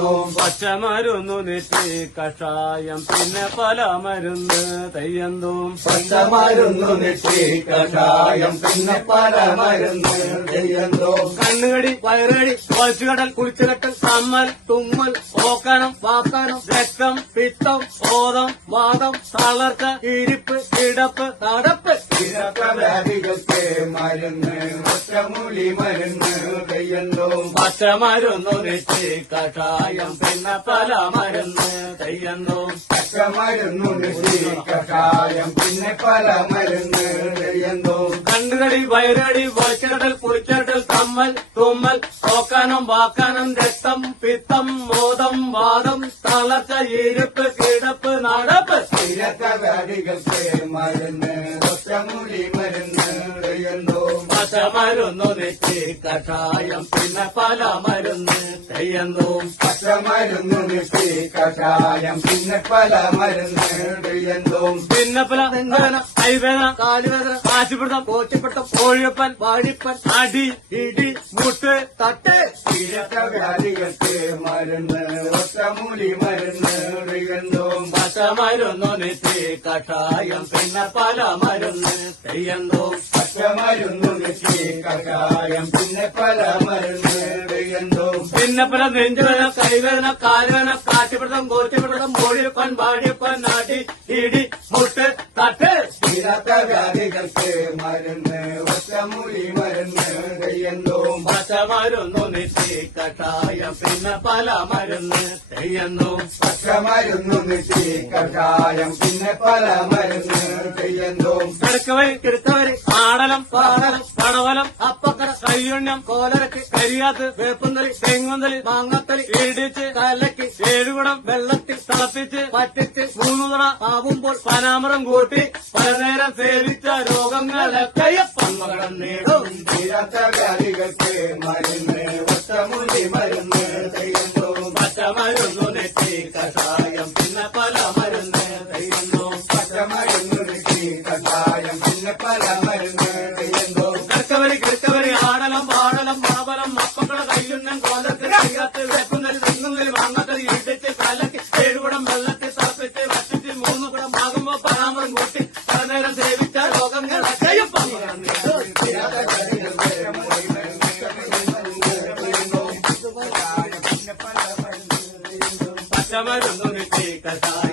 പച്ചമരുന്നു നെറ്റി കഷായം പിന്നെ പല മരുന്ന് തെയ്യന്തോം. പച്ചമരുന്നു നെറ്റി കഷായം പിന്നെ പല മരുന്ന് തെയ്യന്തോ. കണ്ണുകടി വയറുകടി വലിച്ചുകടൽ കുളിച്ചുകെട്ടൽ കമ്മൽ തുമ്മൽ ഓക്കാനം വാക്കാനം രക്തം പിത്തം ബോധം വാദം തളർച്ച ഇരിപ്പ് കിടപ്പ് നടപ്പ് വ്യാധികൾക്ക് മരുന്ന് ഒറ്റമൂലി മരുന്ന് തെയ്യന്തോ. പച്ചമരുന്നു നെറ്റി കഷായം പിന്നെ പല മരുന്ന് തെയ്യന്തോം. പച്ചമരുന്നു നെറ്റി കഷായം പിന്നെ പല മരുന്ന് തെയ്യന്തോ. കണ്ണുകടി വയറുകടി വലിച്ചുകടൽ കുളിച്ചുകെട്ടൽ കമ്മൽ തുമ്മൽ ഓക്കാനം വാക്കാനം രക്തം പിത്തം ബോധം വാദം തളർച്ച ഇരിപ്പ് കിടപ്പ് നടപ്പ് വ്യാധികൾക്ക് മരുന്ന് ഒറ്റമൂലി മരുന്ന് തെയ്യന്തോ. പച്ചമരുന്നു നെറ്റി കഷായം പിന്നെ പല മരുന്ന് തെയ്യന്തോം. പച്ചമരുന്നു നെറ്റി കഷായം പിന്നെ പല മരുന്ന് തെയ്യന്തോ. പിന്നെ പല നെഞ്ചുവേദന കൈവേദന കാലുവേദന കാശിപ്പിടുത്തം കോച്ചിപ്പിടുത്തം കോഴിയപ്പൻ വാഴിപ്പൻ അടി ഇടി മുട്ട് തട്ട് വ്യാധികൾക്ക് മരുന്ന് ഒറ്റമൂലി മരുന്ന് തെയ്യന്തോ. പച്ചമരുന്നു നെറ്റി കഷായം പിന്നെ പല മരുന്ന് തെയ്യന്തോം. പച്ചമരുന്നു നെറ്റി കഷായം പിന്നെ പല മരുന്ന് തെയ്യന്തോ. പിന്നെ പല നെഞ്ചുവേദന കൈവേദന കാലുവേദന കാശിപ്പിടുത്തം കോച്ചിപ്പിടുത്തം കോഴിയപ്പൻ വാഴിപ്പൻ അടി ഇടി മുട്ട് തട്ട് വ്യാധികൾക്ക് മരുന്ന് ഒറ്റമൂലി മരുന്ന് തെയ്യന്തോ. പച്ചമരുന്നു നെറ്റി കഷായം പിന്നെ പല മരുന്ന് തെയ്യന്തോം. പച്ചമരുന്നു നെറ്റി കഷായം പിന്നെ പല മരുന്ന് തെയ്യന്തോ. കിടക്കവരി കിടക്കവരി ആടലം പാടലം പടവലം അപ്പക്കട കയ്യുണ്ണം കോലരക്ക് കരിയാത്ത് വേപ്പന്തലി തെങ്ങുന്തലി മാങ്ങത്തലി ഇടിച്ച് കലക്കി ഏഴുകുടം വെള്ളത്തിൽ തിളപ്പിച്ച് പറ്റിച്ച് മൂന്നുതറ ആവുമ്പോൾ പനാമരം കൂട്ടി പലനേരം സേവിച്ച രോഗങ്ങളൊക്കെ പന്മകടം നേടും. വ്യാധികൾക്ക് മരുന്ന് ഒറ്റമൂലി മരുന്ന് തെയ്യന്തോ. പച്ചമരുന്നു നെറ്റി കഷായം പിന്നെ പല മരുന്ന് തെയ്യന്തോ. പച്ചമരുന്നു നെറ്റി കഷായം പിന്നെ പല മരുന്ന് തെയ്യന്തോ. കിടക്കവരി കിടക്കവരി ആടലം പാടലം പടവലം അപ്പക്കട കയ്യുണ്ണം കോലരക്ക് കരിയാത്ത് വേപ്പന്തലി തെങ്ങുന്തലി മാങ്ങത്തലി ഇടിച്ച് കലക്കി ഏഴുകുടം വെള്ളത്തിൽ തിളപ്പിച്ച് വറ്റിച്ച് മൂന്നുകുടം ആകുമ്പോ പനാമരം കൂട്ടി പലനേരം സേവിച്ച രോഗങ്ങളൊക്കെ പന്മകടം നേടും. പച്ചമരുന്നു നെറ്റി കഷായം